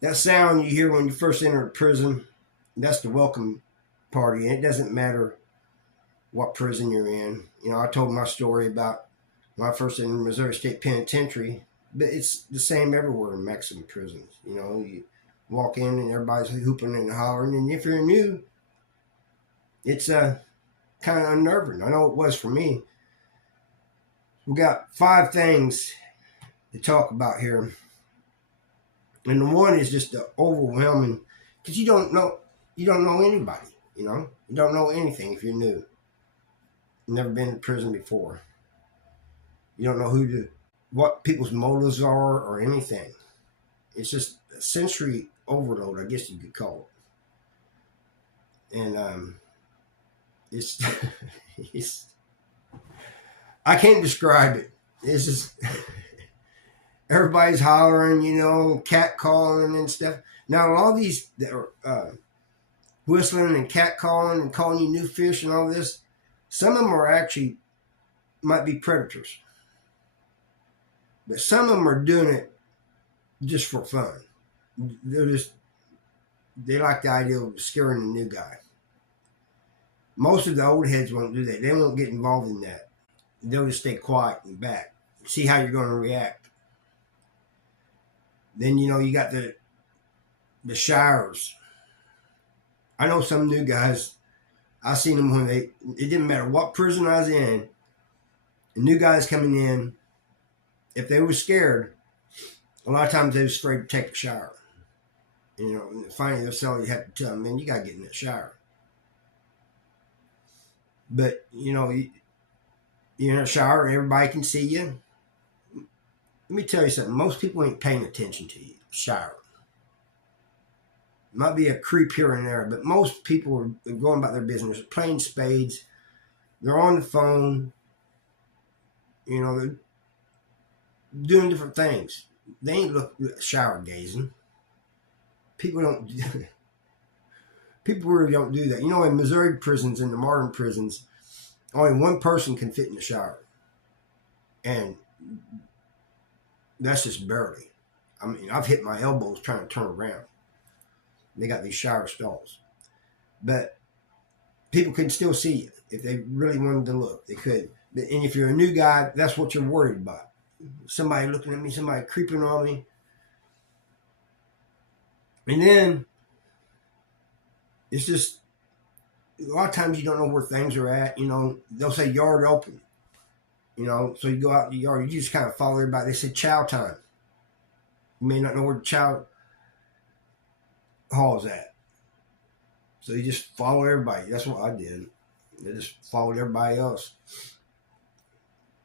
That sound you hear when you first enter a prison, that's the welcome party. And it doesn't matter what prison you're in. You know, I told my story about when I first entered Missouri State Penitentiary, but it's the same everywhere in Mexican prisons. You know, you walk in and everybody's hooping and hollering, and if you're new, it's kind of unnerving. I know it was for me. We got 5 things to talk about here, and the one is just the overwhelming because you don't know anybody. You don't know anything if you're new. You've never been in prison before. You don't know what people's motives are or anything. It's just a sensory overload, I guess you could call it. And it's, it's I can't describe it. It's just everybody's hollering, cat calling and stuff. Now, all these that are whistling and cat calling and calling you new fish and all this, some of them are actually might be predators, but some of them are doing it just for fun. They like the idea of scaring the new guy. Most of the old heads won't do that. They won't get involved in that. They'll just stay quiet and back, see how you're going to react. Then you got the showers. I know some new guys. I seen them when it didn't matter what prison I was in. The new guys coming in, if they were scared, a lot of times they was afraid to take a shower. And finally they'll tell you have to tell them, man, you got to get in that shower. But you're in a shower, everybody can see you. Let me tell you something. Most people ain't paying attention to you. Shower. Might be a creep here and there, but most people are going about their business, playing spades. They're on the phone. They're doing different things. They ain't shower gazing. People don't. People really don't do that. In Missouri prisons, in the modern prisons, only one person can fit in the shower, and that's just barely. I mean, I've hit my elbows trying to turn around. They got these shower stalls. But people can still see you. If they really wanted to look, they could. And if you're a new guy, that's what you're worried about. Somebody looking at me, somebody creeping on me. And then it's just, a lot of times you don't know where things are at. They'll say yard open. So you go out in the yard, you just kind of follow everybody. They say chow time. You may not know where the chow hall's at. So you just follow everybody. That's what I did. I just followed everybody else.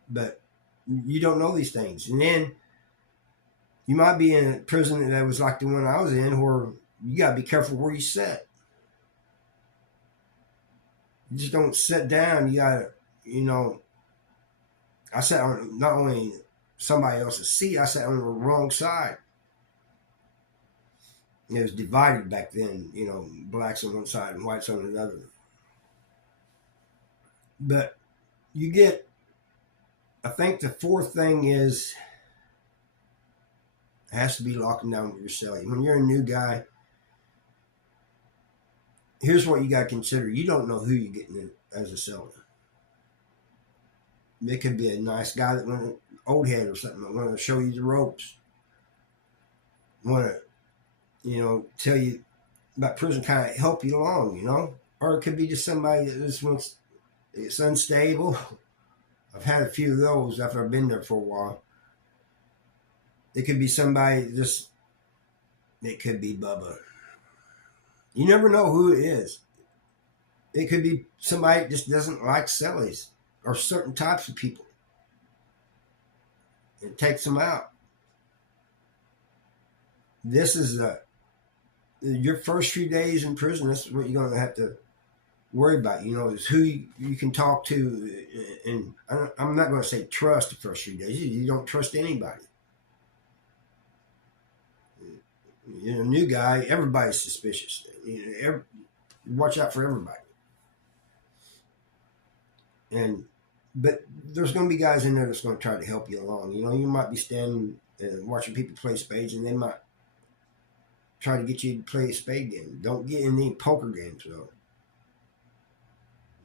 But you don't know these things. And then you might be in a prison that was like the one I was in, where you got to be careful where you sit. You just don't sit down. You got to, I sat on not only somebody else's seat, I sat on the wrong side. It was divided back then, blacks on one side and whites on another. But I think the fourth thing it has to be locking down your cell. When you're a new guy, here's what you got to consider. You don't know who you're getting in as a cellie. It could be a nice guy that went old head or something that want to show you the ropes. Want to tell you about prison, kind of help you along, or it could be just somebody that just wants, it's unstable. I've had a few of those after I've been there for a while. It could be somebody it could be Bubba. You never know who it is. It could be somebody that just doesn't like cellies or certain types of people. It takes them out. This is your first few days in prison. This is what you're going to have to worry about. Is who you can talk to, and I'm not going to say trust the first few days. You don't trust anybody. You're a new guy. Everybody's suspicious. Watch out for everybody. But there's going to be guys in there that's going to try to help you along. You might be standing and watching people play spades, and they might try to get you to play a spade game. Don't get in any poker games, though.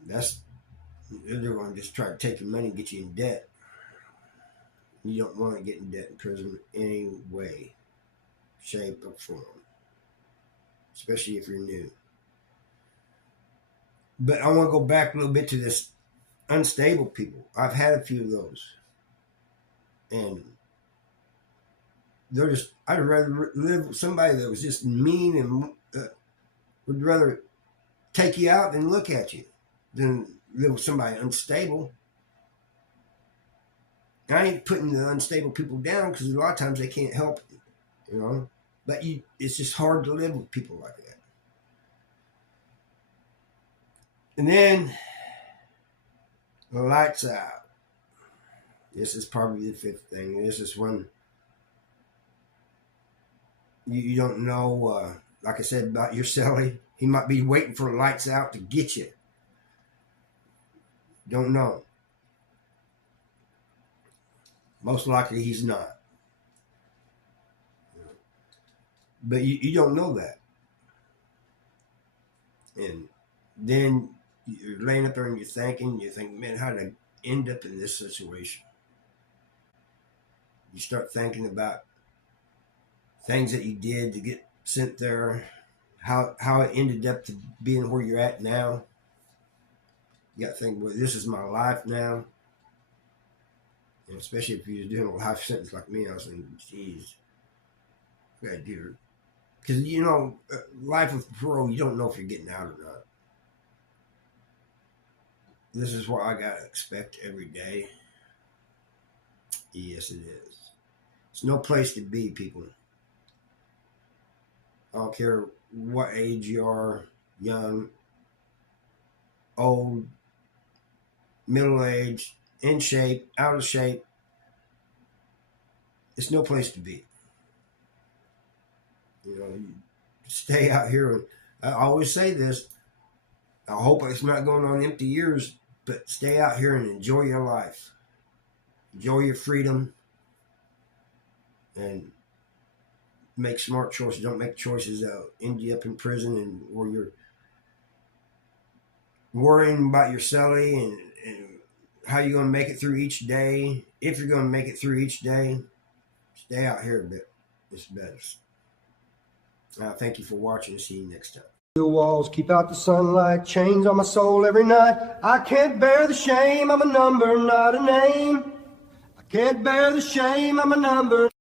They're going to just try to take your money and get you in debt. You don't want to get in debt in prison any way, shape, or form, especially if you're new. But I want to go back a little bit to this unstable people. I've had a few of those. And I'd rather live with somebody that was just mean and would rather take you out and look at you than live with somebody unstable. I ain't putting the unstable people down because a lot of times they can't help it, you know. But it's just hard to live with people like that. And then the lights out. This is probably the fifth thing. This is when you don't know, like I said about your cellie, he might be waiting for the lights out to get you. Don't know. Most likely he's not. But you don't know that. And then you're laying up there and you're thinking, man, how did I end up in this situation? You start thinking about things that you did to get sent there, how it ended up to being where you're at now. You got to think, well, this is my life now. And especially if you're doing a life sentence like me, I was thinking, geez, I gotta do it. Because, you know, life with parole, you don't know if you're getting out or not. This is what I gotta expect every day. Yes, it is. It's no place to be, people. I don't care what age you are, young, old, middle-aged, in shape, out of shape. It's no place to be. You know, you stay out here. I always say this. I hope it's not going on empty years, but stay out here and enjoy your life. Enjoy your freedom. And make smart choices. Don't make choices that end you up in prison and where you're worrying about your cellie and how you're going to make it through each day. If you're going to make it through each day, stay out here a bit. It's best. Thank you for watching. See you next time. The walls keep out the sunlight, chains on my soul every night. I can't bear the shame, I'm a number, not a name. I can't bear the shame, I'm a number.